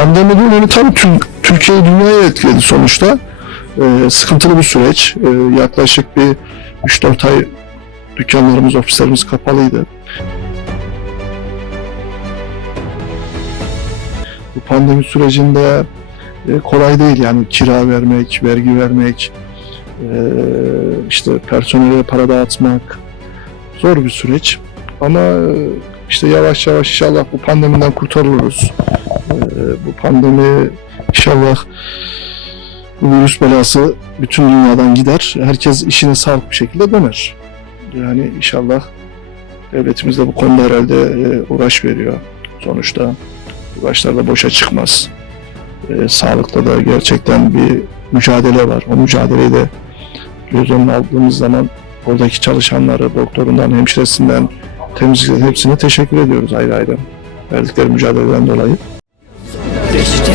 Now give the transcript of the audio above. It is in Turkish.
Pandemi dönemi tabii tüm Türkiye'yi dünyaya etkiledi sonuçta. Ee, sıkıntılı bir süreç. Ee, yaklaşık bir 3-4 ay dükkanlarımız, ofislerimiz kapalıydı. Bu pandemi sürecinde e, kolay değil yani kira vermek, vergi vermek, e, işte personele para dağıtmak zor bir süreç. Ama e, işte yavaş yavaş inşallah bu pandemiden kurtarılırız. E, bu pandemi inşallah bu virüs belası bütün dünyadan gider. Herkes işine sağlıklı bir şekilde döner. Yani inşallah devletimiz de bu konuda herhalde e, uğraş veriyor. Sonuçta uğraşlar da boşa çıkmaz. E, sağlıkta da gerçekten bir mücadele var. O mücadeleyi de göz önüne aldığımız zaman oradaki çalışanları, doktorundan, hemşiresinden, temizlikten hepsine teşekkür ediyoruz ayrı ayrı. Verdikleri mücadeleden dolayı. Just